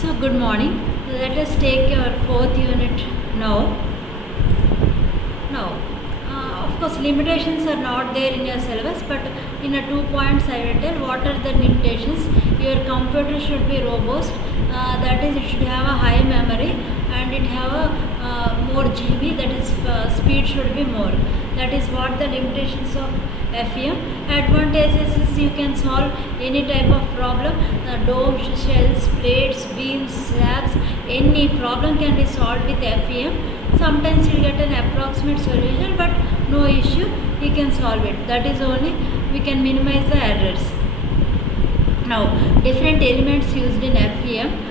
So good morning. Let us take your fourth unit now. Of course, limitations are not there in your syllabus, but in a 2 points I will tell what are the limitations. Your computer should be robust. That is, it should have a high memory and it have a more GB. That is, speed should be more. That is what the limitations of FEM. Advantages is you can solve any type of problem. Domes, shells, plates, beams, slabs, any problem can be solved with FEM. Sometimes you get an approximate solution, but no issue, you can solve it. That is only we can minimize the errors. Now, different elements used in FEM.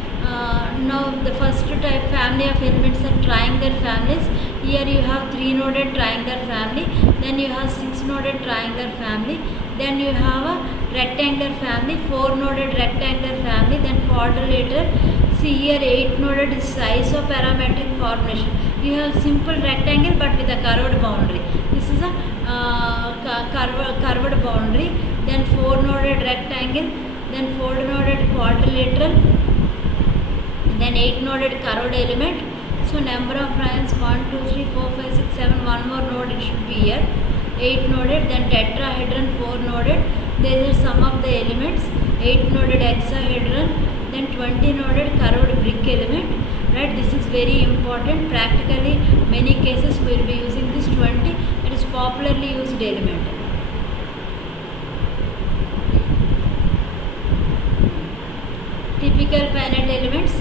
Now the first type family of elements are triangular families. Here you have 3-noded triangular family, then you have 6-noded triangular family, then you have a rectangular family, 4-noded rectangular family, then quadrilateral. See here 8-noded is isoparametric formulation. You have simple rectangle but with a curved boundary. This is a curved boundary. Then 4-noded rectangle, then 4-noded quadrilateral, then 8-noded curved element. So number of lines 1, 2, 3, 4, 5, 6, 7. One more node it should be here. 8-noded, then tetrahedron 4-noded. There is sum of the elements. 8-noded hexahedron, then 20-noded curved brick element. Right, this is very important. Practically, many cases we will be using this 20. It is popularly used element. Typical finite elements.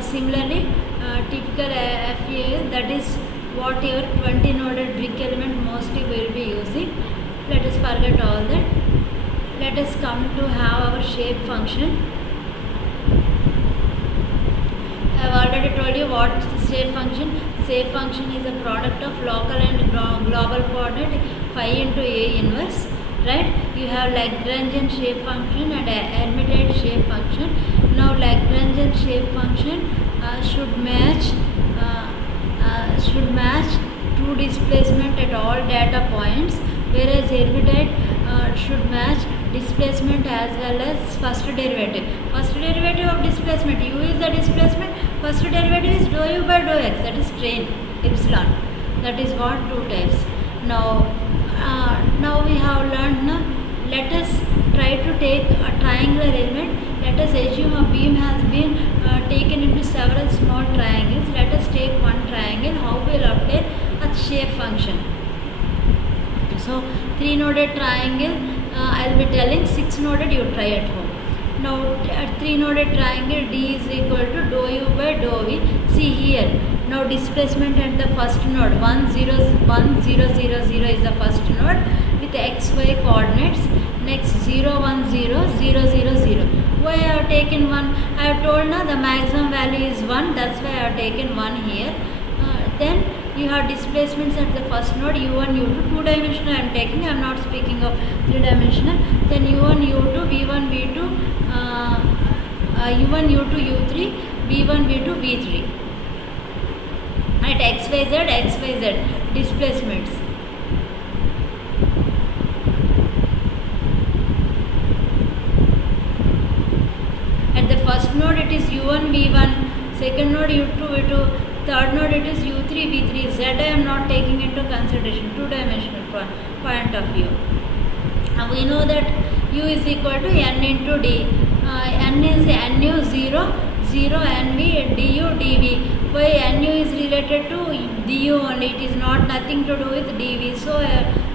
Similarly, typical FEM, that is what your 20-noded brick element mostly will be using. Let us forget all that. Let us come to have our shape function. I have already told you what is shape function. Shape function is a product of local and global coordinate phi into A inverse. Right? You have Lagrangian shape function and Hermite shape function. Now Lagrangian shape function should match true displacement at all data points, whereas Hermite should match displacement as well as first derivative. First derivative of displacement, u is the displacement, first derivative is dou u by dou x, that is strain epsilon. That is what two types. Now we have learned. Let us try to take a triangular element. Let us assume a beam has been taken into several small triangles. Let us take one triangle. How we will obtain a shape function? So 3-noded triangle, I will be telling. 6-noded you try at home. Now 3-noded triangle, D is equal to dou u by dou v. See here. Now displacement at the first node 1 0 1 0 0 0 is the first node with xy coordinates. Next 0 1 0 0 0 0. Why I have taken 1? I have told now the maximum value is 1. That's why I have taken 1 here. Then you have displacements at the first node u1 u2. 2-dimensional I am taking. I am not speaking of 3-dimensional. Then u1 u2 v1 v2 u1 u2 u3 v1 v2 v3. At xyz displacements. At the first node it is u1 v1, second node u2 v2, third node it is u3 v3. Z I am not taking into consideration, 2-dimensional point of view. Now we know that u is equal to n into d. N is nu 0 0 nv du dv. Why nu is related to du only, it is not nothing to do with dv, so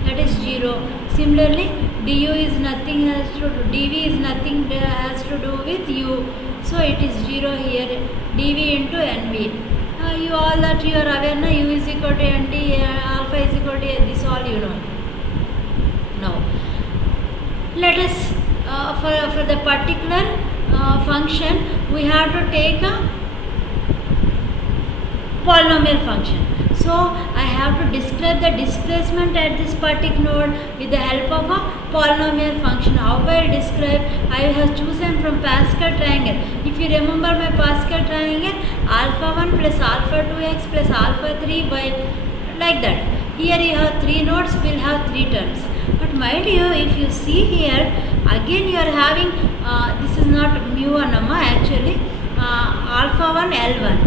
that is 0. Similarly, du is nothing has to do, dv is nothing has to do with u, so it is 0 here, dv into nv. You all that you are aware now, u is equal to nt, alpha is equal to this, all you know. Now let us for the particular function we have to take a polynomial function. So I have to describe the displacement at this particular node with the help of a polynomial function. How I will describe? I have chosen from Pascal triangle. If you remember my Pascal triangle, alpha 1 plus alpha 2x plus alpha 3y, like that. Here you have 3 nodes, will have 3 terms. But mind you, if you see here, again you are having, this is not mu1 actually, alpha 1 L1,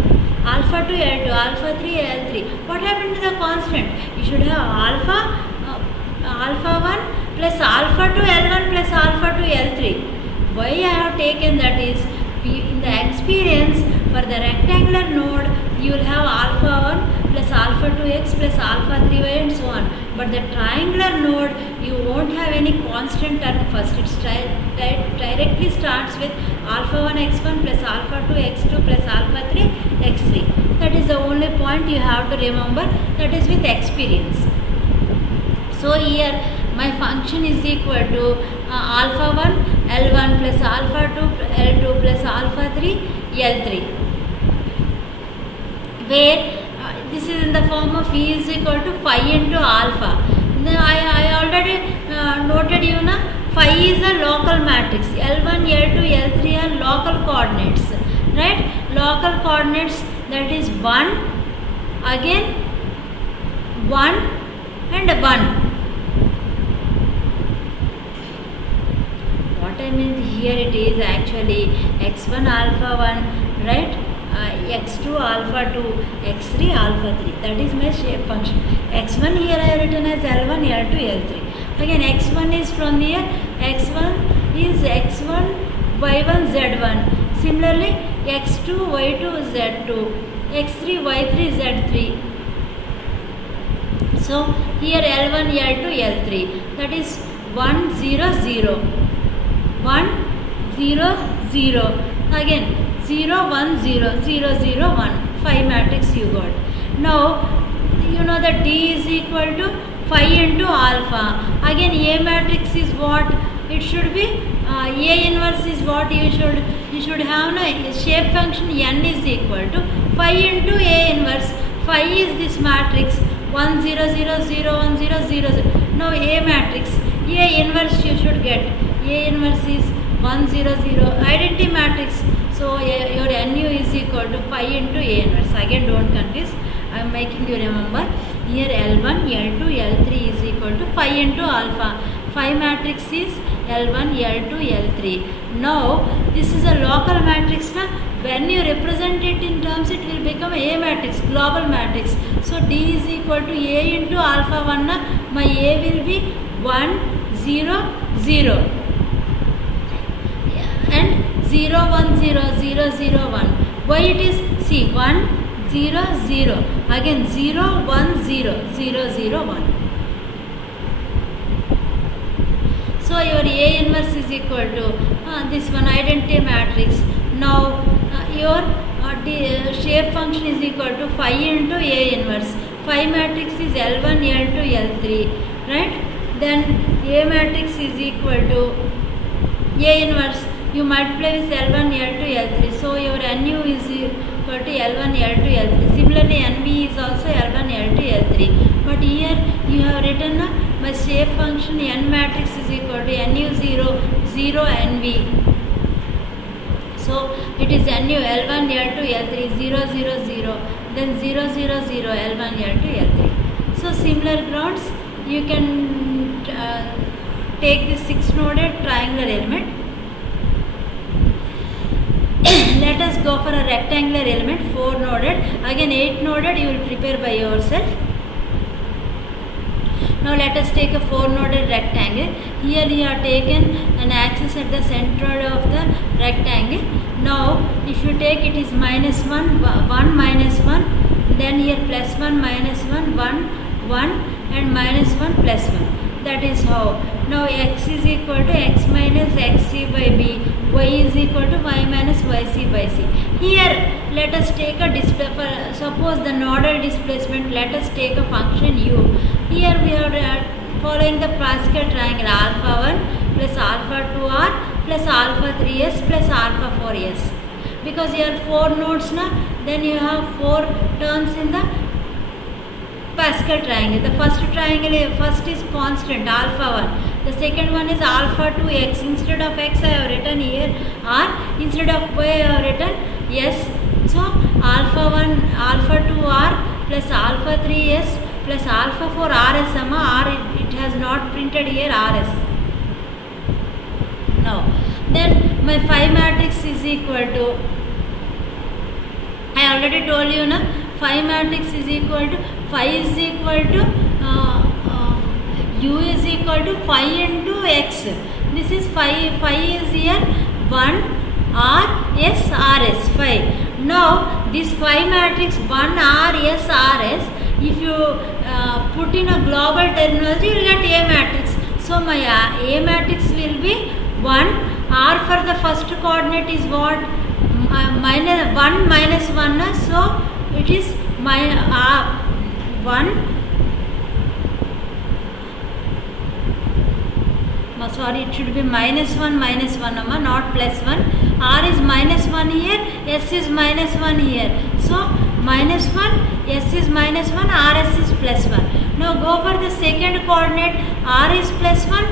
alpha 2 L2, alpha 3 L3. What happened to the constant? You should have alpha 1 plus alpha 2 L1 plus alpha 2 L3. Why I have taken that is, in the experience for the rectangular node, you will have alpha 1 plus alpha 2x plus alpha 3y and so on. But the triangular node, you won't have any constant term first. It directly starts with alpha 1 x1 plus alpha 2 x2 plus alpha 3 x3. That is the only point you have to remember. That is with experience. So here my function is equal to alpha 1 L1 plus alpha 2 L2 plus alpha 3 L3, where this is in the form of E is equal to phi into alpha. Now I already noted phi is a local matrix. L1, L2, L3 are local coordinates, right? Local coordinates, that is 1, again 1 and 1. What I mean here, it is actually x1 alpha 1, right? X2 alpha 2, x3 alpha 3. That is my shape function. X1 here I have written as L1, L2, L3. Again x1 is from here, x1 is x1, y1, z1. Similarly x2, y2, z2, x3, y3, z3. So here L1, L2, L3. That is 1, 0, 0. 1, 0, 0. Again 0, 1, 0, 0, 0, 1. Phi matrix you got. Now you know that D is equal to phi into alpha. Again A matrix is what? It should be A inverse is what you should have a shape function n is equal to phi into A inverse. Phi is this matrix 1, 0, 0, 0, 1, 0, 0, 0. Now A matrix, A inverse you should get. A inverse is 1, 0, 0. Identity matrix. So your NU is equal to phi into A inverse. Again don't confuse. I am making you remember. Here L1, L2, L3 is equal to phi into alpha. Phi matrix is L1, L2, L3. Now this is a local matrix. When you represent it in terms, it will become A matrix, global matrix. So D is equal to A into alpha 1. My A will be 1, 0, 0. And 0, 1, 0, 0, 0, 1. Why it is? See, 1, 0, 0. Again 0, 1, 0, 0, 0, 1. So your A inverse is equal to this one, identity matrix. Now your shape function is equal to phi into A inverse. Phi matrix is L1, L2, L3, right? Then A matrix is equal to A inverse. You multiply with L1, L2, L3. So your NU is equal to L1, L2, L3. Similarly, NV is also L1, L2, L3. But here you have written my shape function N matrix is equal to NU 0, 0, NV. So it is NU L1, L2, L3, 0, 0, 0. Then 0, 0, 0, L1, L2, L3. So similar grounds, you can take this 6-noded triangular element. Let us go for a rectangular element, 4-noded. Again 8-noded you will prepare by yourself. Now let us take a 4-noded rectangle. Here you have taken an axis at the center of the rectangle. Now if you take, it is minus 1, 1, minus 1. Then here plus 1, minus 1, 1, 1 and minus 1, plus 1. That is how. Now x is equal to x minus xc by b, y is equal to y minus yc by c. Here let us take a suppose the nodal displacement, let us take a function u. Here we are following the Pascal triangle, alpha 1 plus alpha 2r plus alpha 3s plus alpha 4s. Because here 4 nodes then you have 4 terms in the Pascal triangle. The first triangle, first is constant alpha 1. The second one is alpha 2x. Instead of x I have written here r. Instead of y I have written s. So alpha 1, alpha 2r plus alpha 3s plus alpha for RS, it has not printed here RS. Now then my phi matrix is equal to, I already told you na, phi matrix is equal to, phi is equal to u is equal to phi into x. This is phi is here 1 R S R S phi. Now this phi matrix 1 R S R S, if you put in a global terminology, you will get A matrix. So my A matrix will be 1 R for the first coordinate is what? Minus 1 minus 1. So it is 1. Sorry, it should be minus 1 minus 1, not plus 1. R is minus 1 here, S is minus 1 here. So minus 1, S is minus 1, RS is plus 1. Now go for the second coordinate, R is plus 1,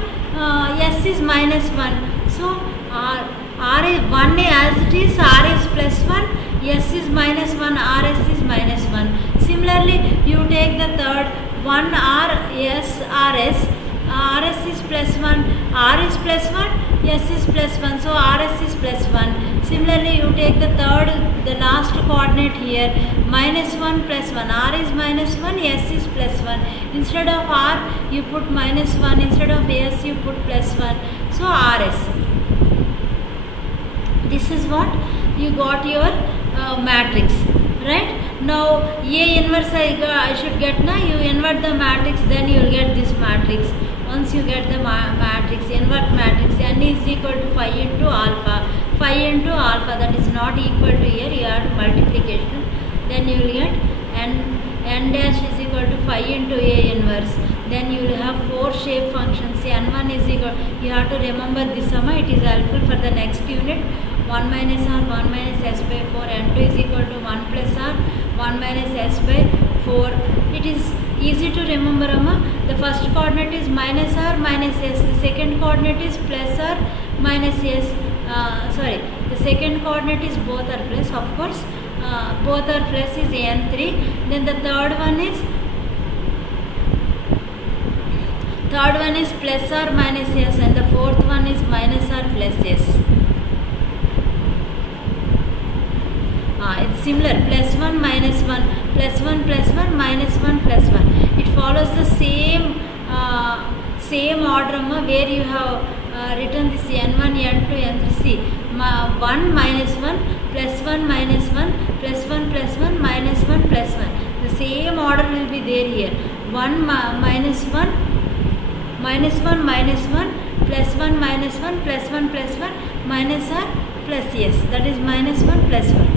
S is minus 1. So R is 1 as it is, R is plus 1, S is minus 1, RS is minus 1. Similarly, you take the third, 1 R S RS, RS is plus 1, R is plus 1, S is plus 1, so RS is plus 1. Similarly, you take the third, the last coordinate here, minus 1 plus 1, R is minus 1, S is plus 1. Instead of R, you put minus 1, instead of S, you put plus 1, so RS. This is what you got your matrix, right? Now A inverse I should get, na, you invert the matrix, then you will get this matrix. Once you get the matrix, invert matrix, n is equal to phi into alpha. Phi into alpha, that is not equal to here, you have multiplication. Then you will get n dash is equal to phi into A inverse. Then you will have 4 shape functions. N1 is equal, you have to remember this, it is helpful for the next unit. 1 minus R, 1 minus S by 4, N2 is equal to 1 plus R, 1 minus S by 4. It is easy to remember, the first coordinate is minus R minus S, the second coordinate is plus R minus S, the second coordinate is both are plus, of course, both are plus is N3, then the third one is plus R minus S, and the fourth one is minus R plus S. It's similar, plus 1 minus 1, plus 1 plus 1, minus 1 plus 1. It follows the same order, where you have written this N1, N2, N3. See, 1 minus 1, plus 1 minus 1, plus 1 plus 1, minus 1 plus 1. The same order will be there here. 1 minus 1, minus 1 minus 1, plus 1 minus 1, plus 1 plus 1, minus R plus S. That is minus 1 plus 1.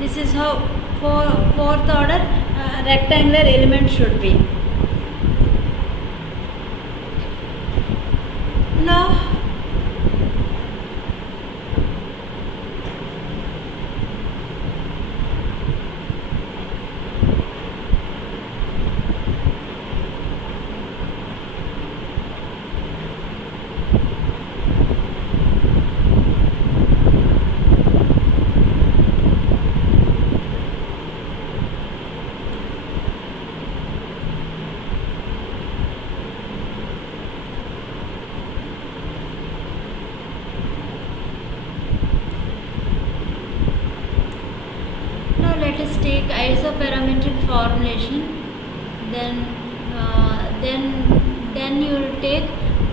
This is how fourth order rectangular element should be. Now let us take isoparametric formulation. Then you will take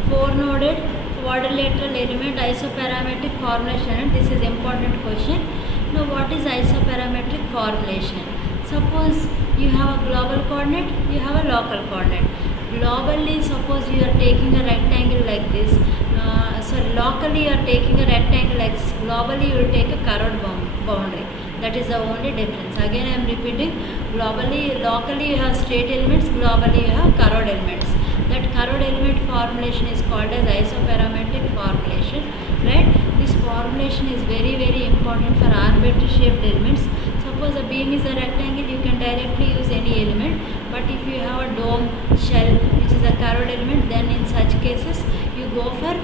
4-noded quadrilateral element isoparametric formulation. And this is important question. Now what is isoparametric formulation? Suppose you have a global coordinate, you have a local coordinate. Globally, suppose you are taking a rectangle like this. Locally you are taking a rectangle like this. Globally you will take a curved boundary. That is the only difference. Again I am repeating, locally you have straight elements, globally you have curved elements. That curved element formulation is called as isoparametric formulation, right? This formulation is very, very important for arbitrary shaped elements. Suppose a beam is a rectangle, you can directly use any element, but if you have a dome shell which is a curved element, then in such cases you go for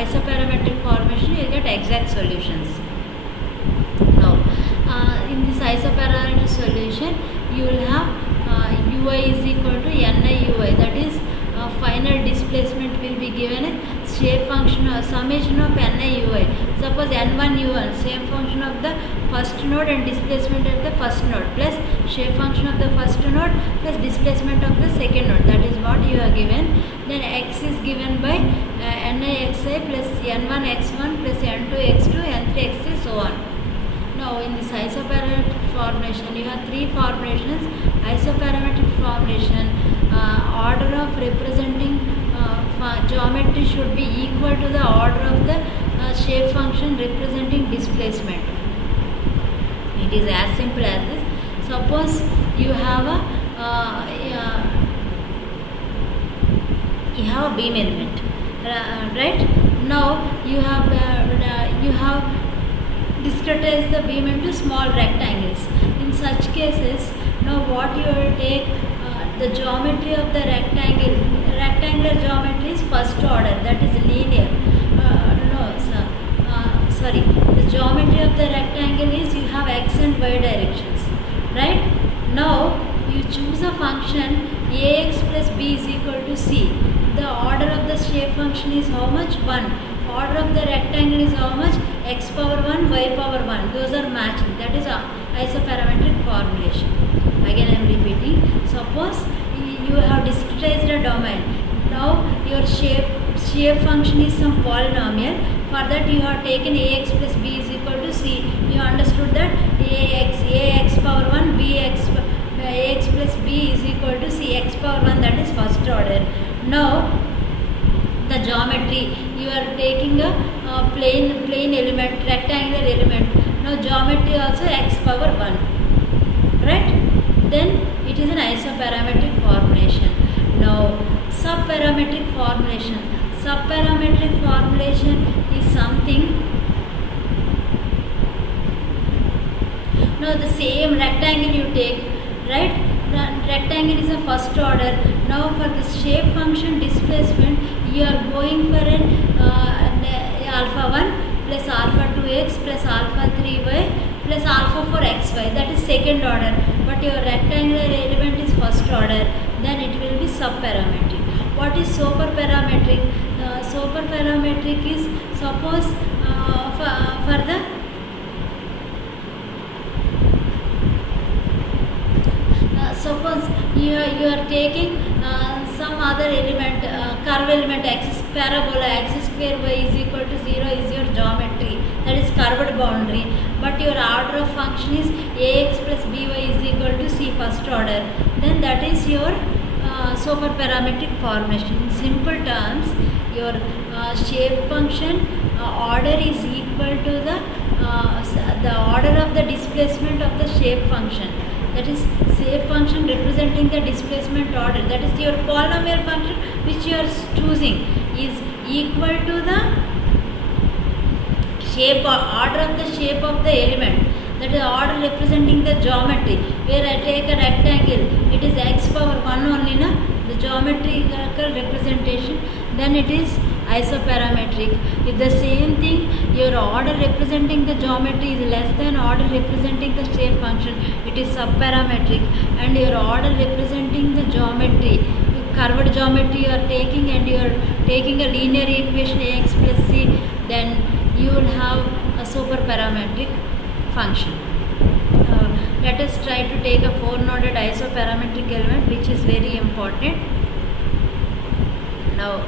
isoparametric formulation, you get exact solutions. Now in this isoparametric solution, you will have ui is equal to ni ui, that is final displacement will be given a shape function or summation of ni ui. Suppose n1 u1, shape function of the first node and displacement at the first node, plus shape function of the first node plus displacement of the second node, that is what you are given. Then x is given by ni xi plus n1 x1 plus n2 x2 n3 x3 so on. Now in this isoparametric formulation, you have three formulations. Isoparametric formulation, order of representing geometry should be equal to the order of the shape function representing displacement. It is as simple as this. Suppose you have a beam element, right? Now you have discretized the beam into small rectangles. In such cases, now what you will take, the geometry of the rectangular geometry is first order, that is linear. The geometry of the rectangle is you have x and y directions, right? Now you choose a function ax plus b is equal to c. The order of the shape function is how much? 1. Order of the rectangle is how much? X power 1, y power 1. Those are matching. That is isoparametric formulation. Again I am repeating. Suppose you have discretized a domain. Now your shape function is some polynomial. For that you have taken ax plus b is equal to c. You understood that ax power 1, ax plus b is equal to c, x power 1, that is first order. Now the geometry, you are taking a plane element, rectangular element. Now geometry also x power 1, right? Then it is an isoparametric formulation. Now subparametric formulation. Subparametric formulation is something. Now the same rectangle you take, right? Rectangle is a first order. Now for the shape function displacement, you are going for an alpha 1 plus alpha 2x plus alpha 3y plus alpha 4xy, that is second order. But your rectangular element is first order, then it will be subparametric. What is superparametric? Superparametric is, suppose for the suppose you are taking some other element, curve element, axis parabola, x square y is equal to 0 is your geometry, that is curved boundary. But your order of function is ax plus by is equal to c, first order. Then that is your superparametric formulation. In simple terms, your shape function order is equal to the order of the displacement of the shape function. That is shape function representing the displacement order. That is your polynomial function which you are choosing is equal to the shape or order of the shape of the element. That is order representing the geometry. Where I take a rectangle, it is x power 1 only, na? The geometrical representation. Then it is isoparametric. If the same thing, your order representing the geometry is less than order representing the shape function, it is subparametric. And your order representing the geometry, curved geometry you are taking, and you are taking a linear equation ax plus c, then you will have a superparametric function. Let us try to take a 4-noded isoparametric element, which is very important. Now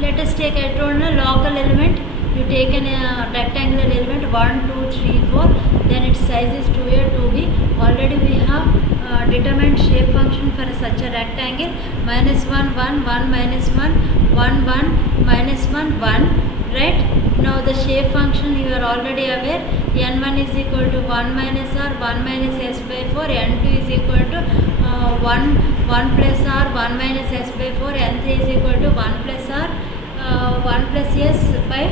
let us take, I told a local element. You take a rectangular element 1, 2, 3, 4. Then its size is 2a, 2b. Already we have determined shape function for such a rectangle. Minus 1, 1, 1, minus 1, 1, 1, minus 1, 1. Right? Now the shape function you are already aware. n1 is equal to 1 minus r, 1 minus s by 4. n2 is equal to 1 plus r, 1 minus s by 4. n3 is equal to 1 plus r, 1 plus s by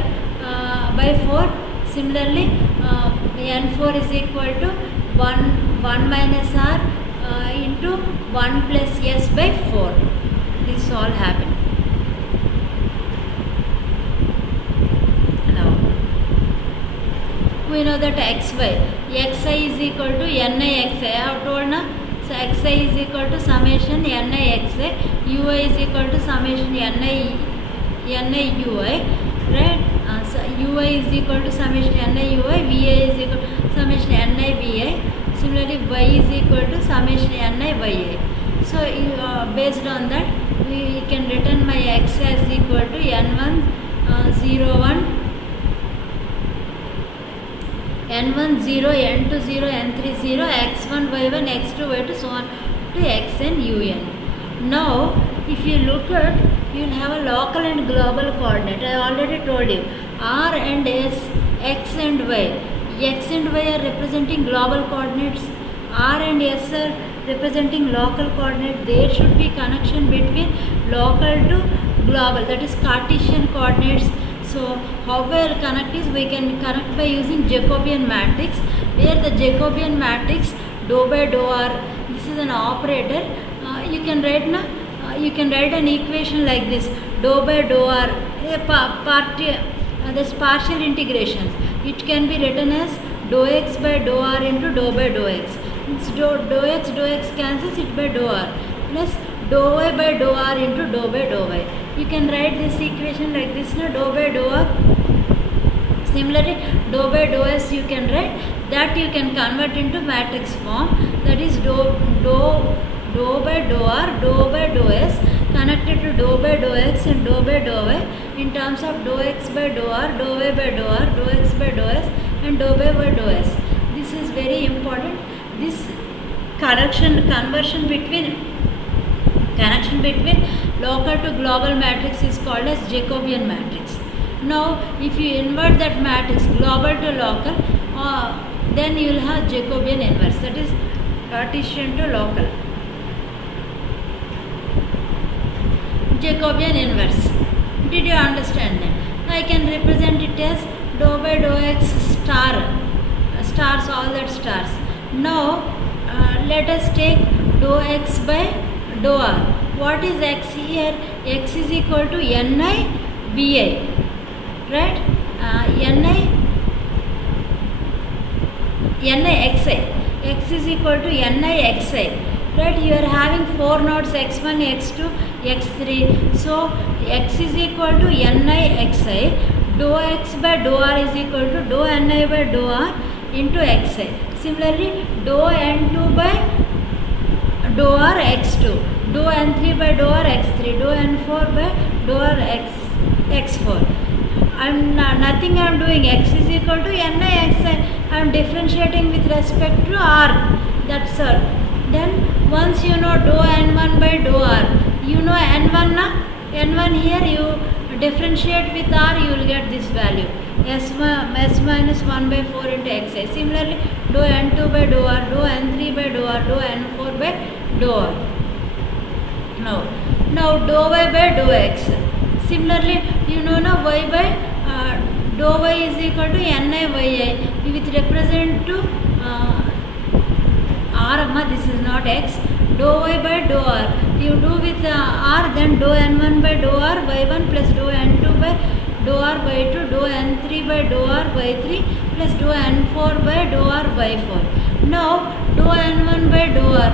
4. Similarly, n4 is equal to 1 minus r into 1 plus s by 4. This all happen. we know that xy, xi is equal to ni xi. I have told na. So xi is equal to summation ni xi, ui is equal to summation ni ui, right? So ui is equal to summation ni ui, vi is equal to summation ni vi. Similarly, y is equal to summation ni yi. So based on that, we can return my x as equal to n1 01, n1 0, n2 0, n3 0, x1 y1, x2 y2, so on to xn un. Now, if you look at, you will have a local and global coordinate. I already told you, r and s, x and y. X and y are representing global coordinates, r and s are representing local coordinate. There should be connection between local to global, that is Cartesian coordinates. So how we will connect is, we can connect by using Jacobian matrix, where the Jacobian matrix dou by dou r, this is an operator. You can write an equation like this: dou by dou r, this partial integrations. It can be written as dou x by dou r into dou by dou x. It's dou x cancels it by dou r, plus dou y by dou r into dou by dou y. You can write this equation like this, na, dou by dou r. Similarly, dou by dou s you can write, that you can convert into matrix form, that is dou by dou r, dou by dou s connected to dou by dou x and dou by dou y in terms of dou x by dou r, dou y by dou r, dou x by dou s and dou by dou s. This is very important. This conversion between local to global matrix is called as Jacobian matrix. Now, if you invert that matrix global to local, then you will have Jacobian inverse, that is Cartesian to local. Jacobian inverse. Did you understand that? I can represent it as dou by dou x stars, all that stars. Now, let us take dou x by dou r. What is x here? X is equal to ni vi, right? Ni xi. X is equal to ni xi, right? You are having 4 nodes x1, x2, x3. So x is equal to ni xi. Dou x by dou r is equal to dou ni by dou r into xi. Similarly, dou n2 by dou r x2, dou n3 by dou r x3, dou n4 by dou r x4. Nothing I am doing. X is equal to ni xi. I am differentiating with respect to r. That's all. Then once you know dou n1 by dou r, you know n1 na? N1 here you differentiate with r, you will get this value. S minus 1 by 4 into xi. Similarly, dou n2 by dou r, dou n3 by dou r, dou n4 by dou r. Now dou y by dou x. Similarly, you know now y by dou y is equal to ni yi, with represent to r, this is not x. Dou y by dou r, you do with r, then dou n1 by dou r y1 plus dou n2 by dou r y2, dou n3 by dou r y3 plus dou n4 by dou r y4. Now dou n1 by dou r,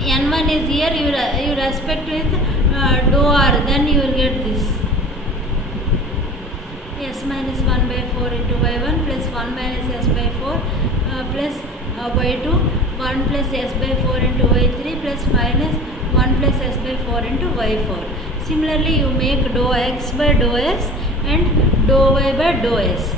n1 is here, you respect with dou r, then you will get this s minus 1 by 4 into y1 plus 1 minus s by 4 plus y2, 1 plus s by 4 into y3 plus minus 1 plus s by 4 into y4. Similarly, you make dou x by dou s and dou y by dou s.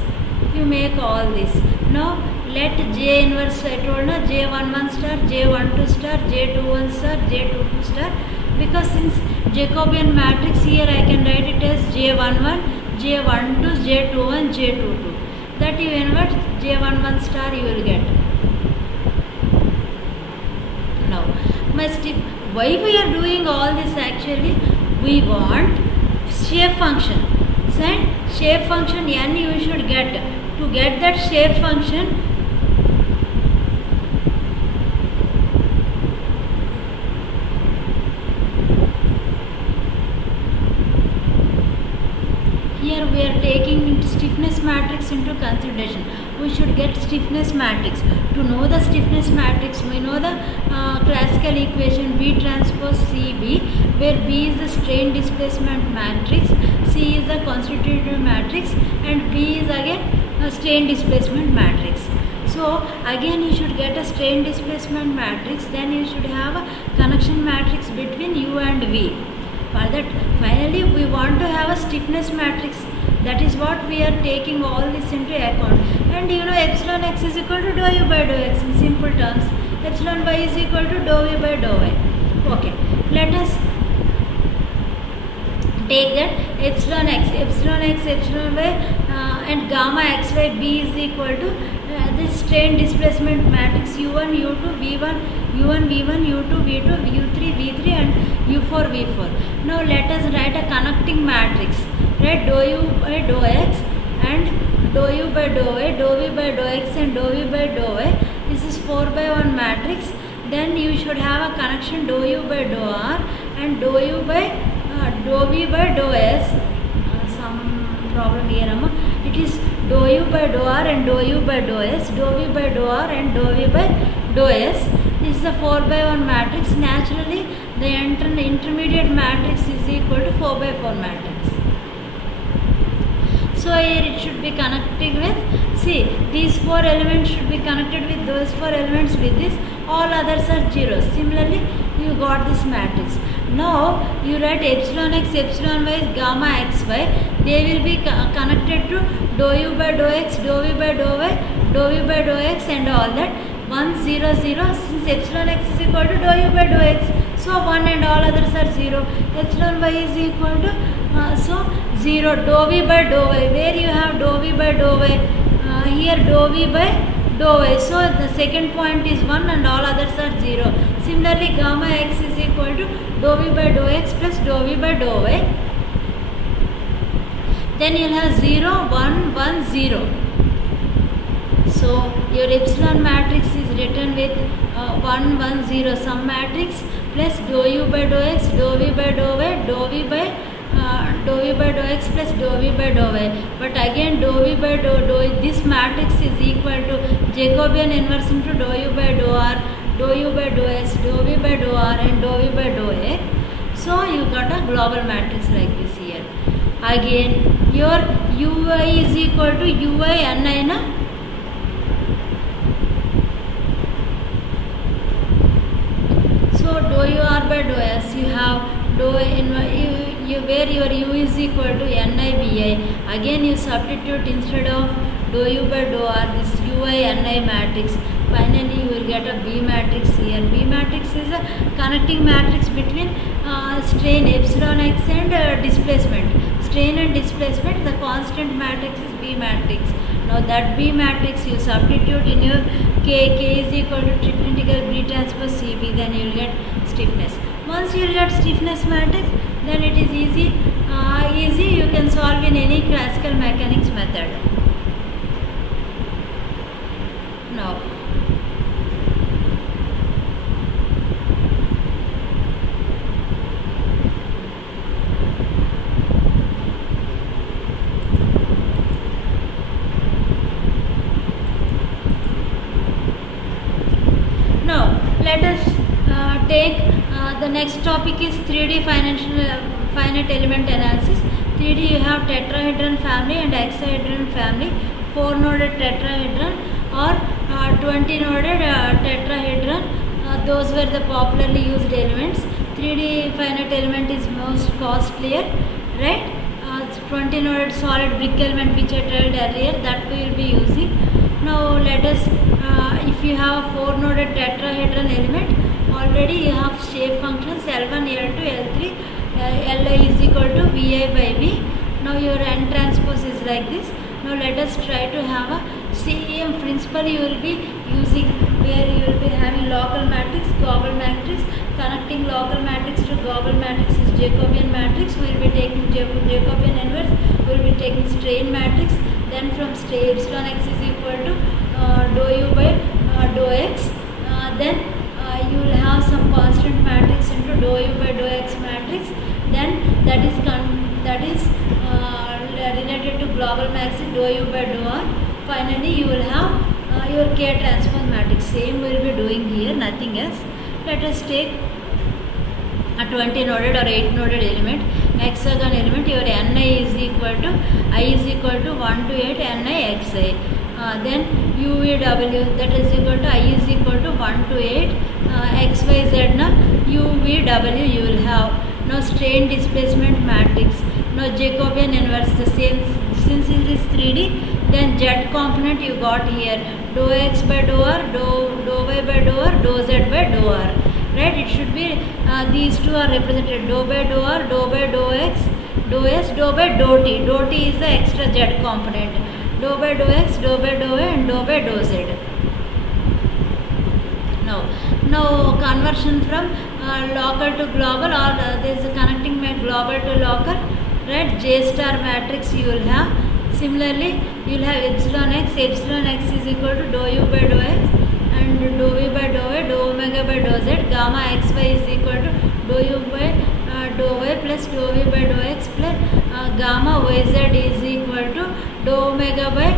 You make all this. Now, let J inverse, I told na, J11 star, J12 star, J21 star, J22 star. Because since Jacobian matrix here, I can write it as J11, J12, J21, J22. That you invert J11 star, you will get. Now, why we are doing all this actually? We want shape function. And shape function n you should get. To get that shape function, here we are taking stiff stiffness matrix into consideration. We should get stiffness matrix. To know the stiffness matrix, we know the classical equation B transpose CB, where B is the strain displacement matrix, C is the constitutive matrix, and B is again a strain displacement matrix. So again you should get a strain displacement matrix, then you should have a connection matrix between U and V. For that, finally we want to have a stiffness matrix. That is what we are taking all this into account. And you know epsilon x is equal to dou u by dou x in simple terms. Epsilon y is equal to dou v by dou y. Okay, let us take that epsilon x, epsilon y and gamma xy b is equal to this strain displacement matrix u1, u2, v1, u1, v1, u2, v2, u3, v3 and u4, v4. Now let us write a connecting matrix. Right, dou u by dou x and dou u by dou y, dou v by dou x and dou v by dou y. This is 4 by 1 matrix. Then you should have a connection dou u by dou r and dou u by dou v by dou s. Some problem here, Amma. It is dou u by dou r and dou u by dou s, dou v by dou r and dou v by dou s. This is a 4 by 1 matrix. Naturally, the intermediate matrix is equal to 4 by 4 matrix. So here it should be connected with, see, these 4 elements should be connected with those 4 elements with this, all others are zeros. Similarly, you got this matrix. Now you write epsilon x, epsilon y, gamma xy. They will be connected to dou u by dou x, dou v by dou y, dou v by dou x and all that. 1, 0, 0. Since epsilon x is equal to dou u by dou x, so 1 and all others are 0. Epsilon y is equal to so 0. Dou v by dou y, where you have dou v by dou y, here dou v by dou y. So the second point is 1 and all others are 0. Similarly, gamma x is equal to dou v by dou x plus dou v by dou y. Then you will have 0, 1, 1, 0. So your epsilon matrix is written with 1, 1, 0 sum matrix plus dou u by dou x, dou v by dou y, dou v by dou x plus dou v by dou y. But again dou v by dou this matrix is equal to Jacobian inverse into dou u by dou r, dou u by dou s, dou v by dou r and dou v by dou a. So you got a global matrix like this here. Again your ui is equal to ui ni na. So dou u r by dou s, you have dou where your u is equal to ni bi. Again you substitute instead of dou u by dou r this ui ni matrix. Finally you will get a B matrix here. B matrix is a connecting matrix between strain epsilon x and displacement. Strain and displacement, the constant matrix is B matrix. Now that B matrix you substitute in your k is equal to triple integral B transpose CB, then you will get stiffness. Once you will get stiffness matrix, then it is easy you can solve in any classical mechanics method. Now let us take the next topic is 3D finite element analysis. 3D you have tetrahedron family and hexahedron family, 4-noded tetrahedron or 20-noded tetrahedron. Those were the popularly used elements. 3D finite element is most costlier, right? 20-noded solid brick element which I told earlier, that we will be using. Now let us, if you have a 4-noded tetrahedron element, already you have shape functions L1, L2, L3, Li is equal to Vi by V. Now your N transpose is like this. Now let us try to have a same principle you will be using, where you will be having local matrix, global matrix. Connecting local matrix to global matrix is Jacobian matrix. We will be taking Jacobian inverse. We will be taking strain matrix. Then from epsilon x is equal to dou u by dou x. Then you will have some constant matrix into dou u by dou x matrix. Then that is related to global global matrix is dou u by dou r. Finally you will have your K transpose matrix. Same we will be doing here, nothing else. Let us take a 20 noded or 8 noded element, hexagon element. Your Ni is equal to I is equal to 1 to 8 Ni xi. Then UVW, that is equal to I is equal to 1 to 8 XYZ na UVW you will have. Now strain displacement matrix. Now Jacobian inverse, the same, since it is 3D, then Z component you got here, dou x by dou r, dou y by dou r, dou z by dou r. Right, it should be these two are represented, dou by dou r, dou by dou x, dou s, dou by dou t. Dou t is the extra z component. Dou by dou x, dou by dou y, and dou by dou z. Now conversion from local to global, or there is a connecting global to local. Right, J star matrix you will have. Similarly, you will have epsilon x. Epsilon x is equal to dou u by dou x and dou v by dou y, dou omega by dou z. Gamma xy is equal to dou u by dou y plus dou v by dou x plus gamma yz is equal to dou omega by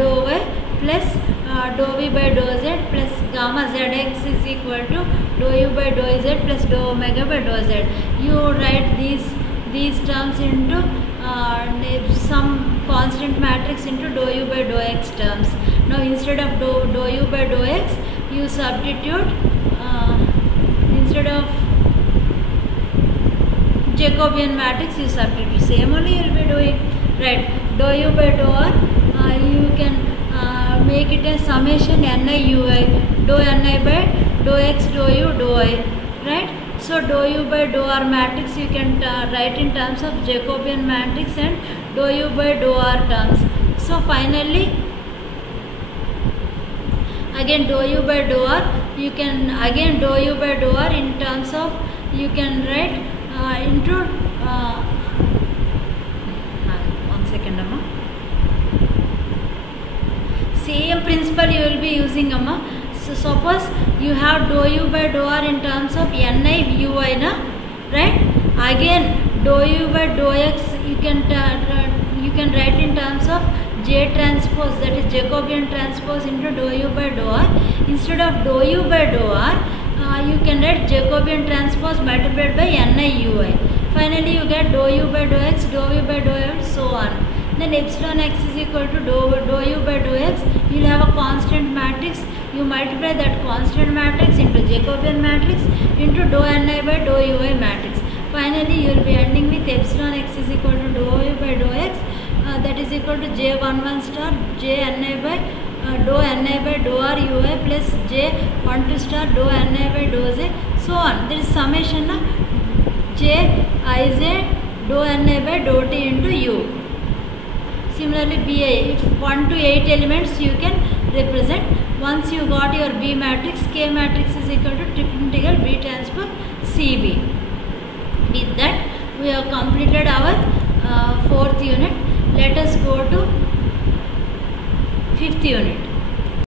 dou y plus dou v by dou z plus gamma zx is equal to dou u by dou z plus dou omega by dou z. You write these terms into some constant matrix into dou u by dou x terms. Now instead of dou u by dou x, you substitute instead of Jacobian matrix you substitute. Same only you will be doing. Right, dou u by dou r, you can make it a summation Ni ui, dou Ni by dou x, dou u, dou I. Right, so dou u by dou r matrix you can write in terms of Jacobian matrix and dou u by dou r terms. So finally again dou u by dou r, you can again dou u by dou r in terms of, you can write into one second amma, same principle you will be using amma. So suppose you have dou u by dou r in terms of Ni ui na, right, again dou u by dou x you can write in terms of J transpose, that is Jacobian transpose into dou u by dou r. Instead of dou u by dou r, you can write Jacobian transpose multiplied by Ni ui. Finally you get dou u by dou x, dou v by dou y, so on. Then epsilon x is equal to dou u by dou x. You will have a constant matrix. You multiply that constant matrix into Jacobian matrix into dou Ni by dou ui matrix. Finally you will be ending with epsilon x is equal to dou u by dou x, that is equal to J11 star J Ni by dou Ni by dou r ui plus J12 star dou Ni by dou z, so on. There is summation of J I z dou Ni by dou t into u. Similarly Bi, if 1 to 8 elements you can represent. Once you got your B matrix, K matrix is equal to triple integral B transpose CB. With that we have completed our 4th unit. Let us go to 5th unit.